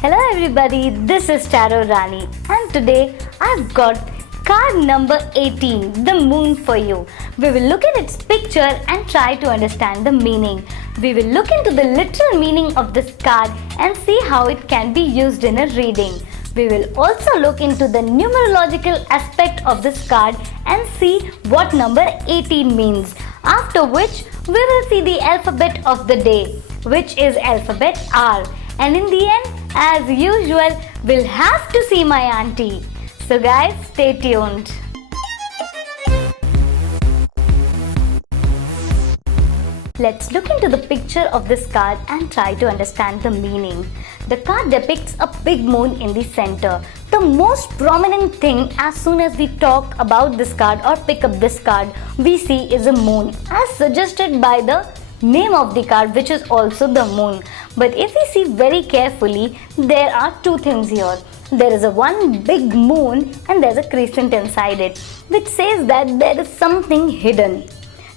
Hello everybody, this is Rani and today I've got card number 18, the moon for you. We will look at its picture and try to understand the meaning. We will look into the literal meaning of this card and see how it can be used in a reading. We will also look into the numerological aspect of this card and see what number 18 means. After which we will see the alphabet of the day, which is alphabet R. And in the end, as usual, we'll have to see my auntie. So guys, stay tuned. Let's look into the picture of this card and try to understand the meaning. The card depicts a big moon in the center. The most prominent thing as soon as we talk about this card or pick up this card, we see is a moon, as suggested by the name of the card, which is also the moon. But if we see very carefully, there are two things here. There is a one big moon and there's a crescent inside it, which says that there is something hidden.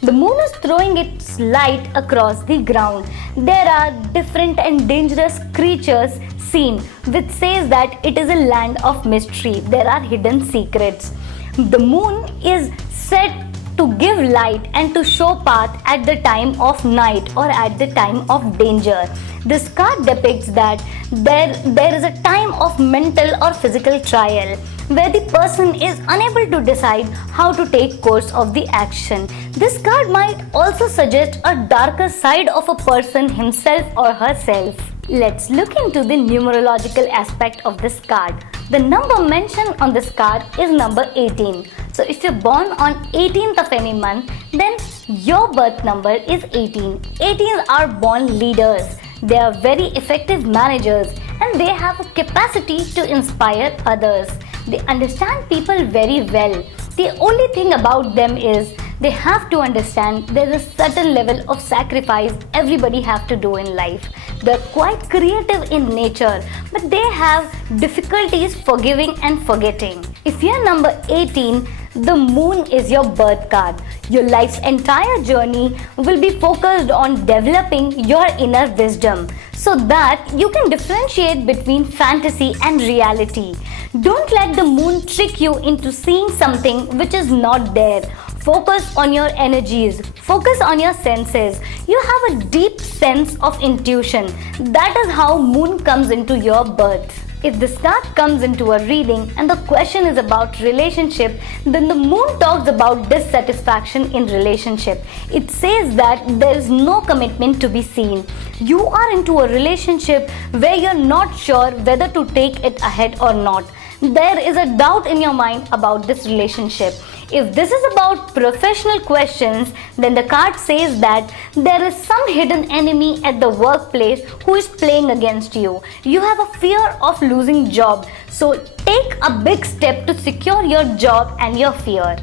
The moon is throwing its light across the ground. There are different and dangerous creatures seen, which says that it is a land of mystery. There are hidden secrets. The moon is said to give light and to show path at the time of night or at the time of danger. This card depicts that there is a time of mental or physical trial where the person is unable to decide how to take course of the action. This card might also suggest a darker side of a person himself or herself. Let's look into the numerological aspect of this card. The number mentioned on this card is number 18. So if you're born on 18th of any month, then your birth number is 18. 18s are born leaders. They are very effective managers and they have a capacity to inspire others. They understand people very well. The only thing about them is they have to understand there is a certain level of sacrifice everybody have to do in life. They're quite creative in nature, but they have difficulties forgiving and forgetting. If you're number 18, the moon is your birth card. Your life's entire journey will be focused on developing your inner wisdom so that you can differentiate between fantasy and reality. Don't let the moon trick you into seeing something which is not there. Focus on your energies. Focus on your senses. You have a deep sense of intuition. That is how moon comes into your birth. If this card comes into a reading and the question is about relationship, then the moon talks about dissatisfaction in relationship. It says that there is no commitment to be seen. You are into a relationship where you're not sure whether to take it ahead or not. There is a doubt in your mind about this relationship. If this is about professional questions, then the card says that there is some hidden enemy at the workplace who is playing against you. You have a fear of losing job, so take a big step to secure your job and your fear.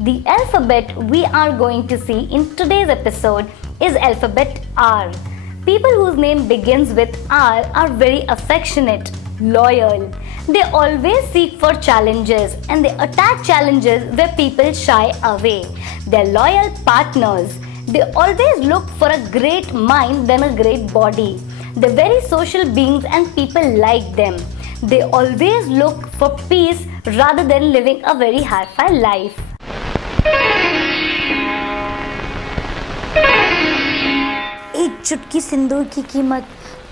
The alphabet we are going to see in today's episode is alphabet R. People whose name begins with R are very affectionate, loyal. They always seek for challenges and they attack challenges where people shy away. They're loyal partners. They always look for a great mind than a great body. They're very social beings and people like them. They always look for peace rather than living a very hi-fi life. एक चुटकी सिंदूर की कीमत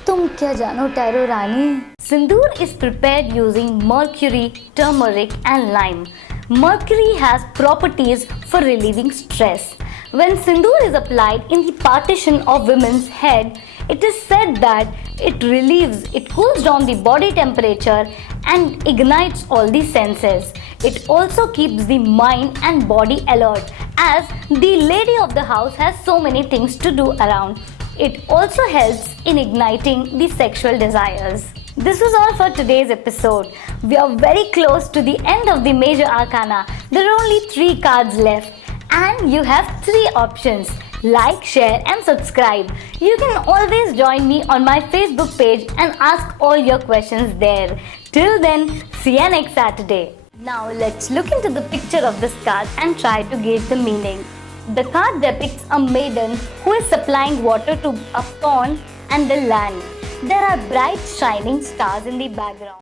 तुम क्या जानो tarot Rani. Sindoor is prepared using mercury, turmeric and lime. Mercury has properties for relieving stress. When sindoor is applied in the partition of women's head, it is said that it relieves, it cools down the body temperature and ignites all the senses. It also keeps the mind and body alert as the lady of the house has so many things to do around. It also helps in igniting the sexual desires. This was all for today's episode. We are very close to the end of the Major Arcana. There are only 3 cards left and you have 3 options. Like, share and subscribe. You can always join me on my Facebook page and ask all your questions there. Till then, see you next Saturday. Now let's look into the picture of this card and try to gauge the meaning. The card depicts a maiden who is supplying water to a pond and the land. There are bright shining stars in the background.